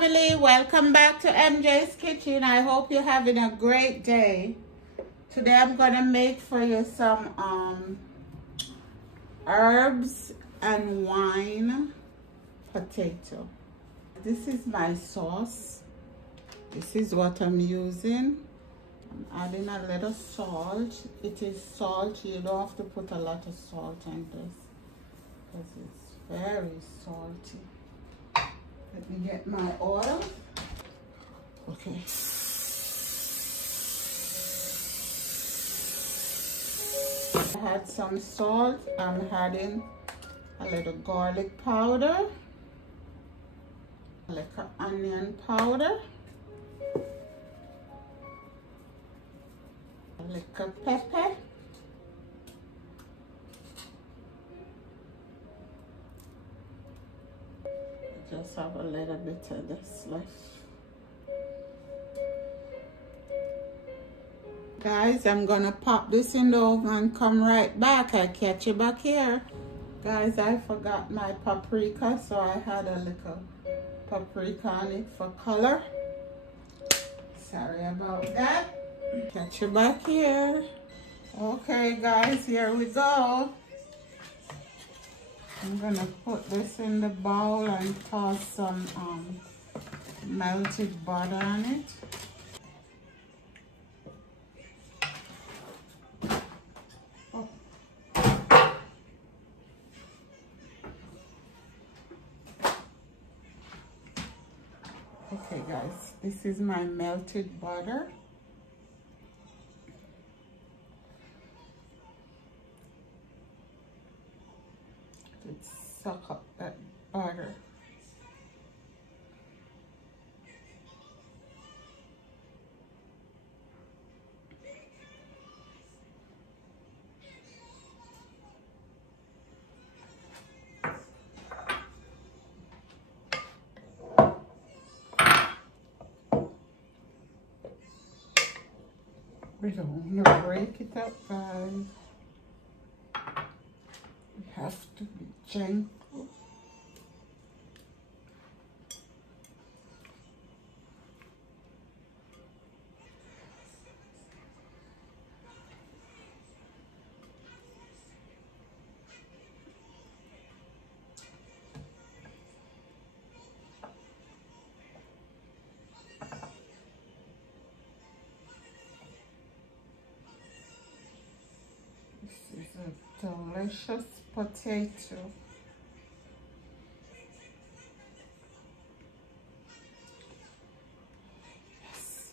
family, welcome back to MJ's Kitchen. I hope you're having a great day. Today I'm gonna make for you some herbs and wine potato. This is my sauce. This is what I'm using. I'm adding a little salt. It is salty. You don't have to put a lot of salt on this because it's very salty. Let me get my oil. Okay. I had some salt. I'm adding a little garlic powder, a little onion powder, a little pepper, just have a little bit of this left. Guys, I'm gonna pop this in the oven and come right back. I'll catch you back here. Guys, I forgot my paprika, so I had a little paprika on it for color. Sorry about that. Catch you back here. Okay guys, here we go. I'm gonna put this in the bowl and toss some melted butter on it. Oh. Okay guys, this is my melted butter. Suck up that butter. We don't want to break it up, guys. We have to be gentle. This is a delicious potato. Yes.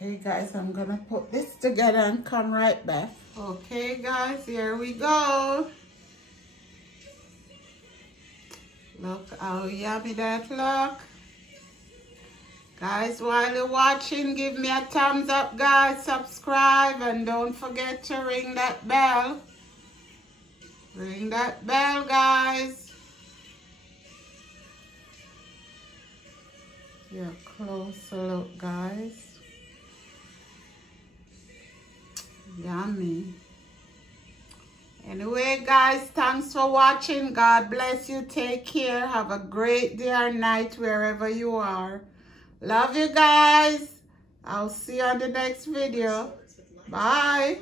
Okay guys, I'm gonna put this together and come right back. Okay guys, here we go. Look how yummy that look. Guys, while you're watching, give me a thumbs up guys, subscribe, and don't forget to ring that bell. Ring that bell guys. Here, closer look guys. Yummy. Anyway guys, thanks for watching. God bless you. Take care. Have a great day or night wherever you are. Love you guys. I'll see you on the next video. Bye.